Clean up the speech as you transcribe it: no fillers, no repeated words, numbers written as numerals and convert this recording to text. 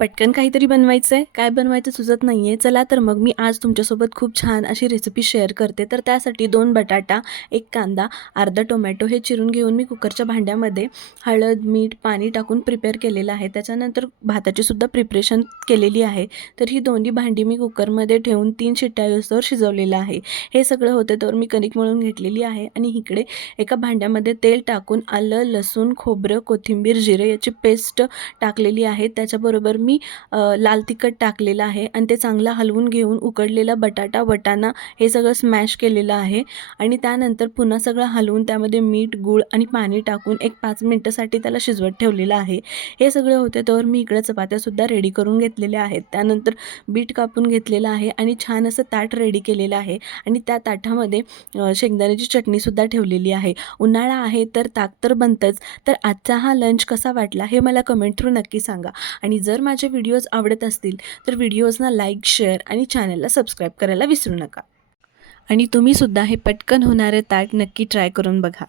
पटकन काहीतरी बनवायचं आहे, काय बनवायचं सुचत नाही आहे. चला तर मग मी आज तुमच्यासोबत खूप छान अशी रेसिपी शेअर करते. तर त्यासाठी 2 बटाटा, 1 कांदा, अर्धा टोमॅटो हे चिरून घेऊन मी कुकरच्या भांड्यामध्ये हळद, मीठ, पाणी टाकून प्रिपेअर केलेलं आहे. त्याच्यानंतर भाताचीसुद्धा प्रिपरेशन केलेली आहे. तर ही दोन्ही भांडी मी कुकरमध्ये ठेवून 3 शिट्ट्या येऊस्तोवर शिजवलेलं आहे. हे सगळं होतं तोवर मी कणिक मळून घेतलेली आहे आणि इकडे एका भांड्यामध्ये तेल टाकून आलं, लसूण, खोबरं, कोथिंबीर, जिरे याची पेस्ट टाकलेली आहे. त्याच्याबरोबर मी लाल तिखट टाकलेलं आहे आणि ते चांगलं हलवून घेऊन उकडलेला बटाटा, वाटाणा हे सगळं स्मॅश केलेलं आहे आणि त्यानंतर पुन्हा सगळं हलवून त्यामध्ये मीठ, गूळ आणि पाणी टाकून एक 5 मिनिटासाठी त्याला शिजवत ठेवलेलं आहे. हे सगळं होते तोवर मी इकडे चपात्यासुद्धा रेडी करून घेतलेल्या आहेत. त्यानंतर बीट कापून घेतलेलं आहे आणि छान असं ताट रेडी केलेलं आहे आणि त्या ताटामध्ये शेंगदाण्याची चटणीसुद्धा ठेवलेली आहे. उन्हाळा आहे तर ताक तर बनतंच. तर आजचा हा लंच कसा वाटला हे मला कमेंट थ्रू नक्की सांगा आणि जर माझे व्हिडिओज आवडत असतील तर व्हिडिओजना लाईक, शेअर आणि चॅनलला सबस्क्राईब करायला विसरू नका आणि तुम्हीसुद्धा हे पटकन होणारे ताट नक्की ट्राय करून बघा.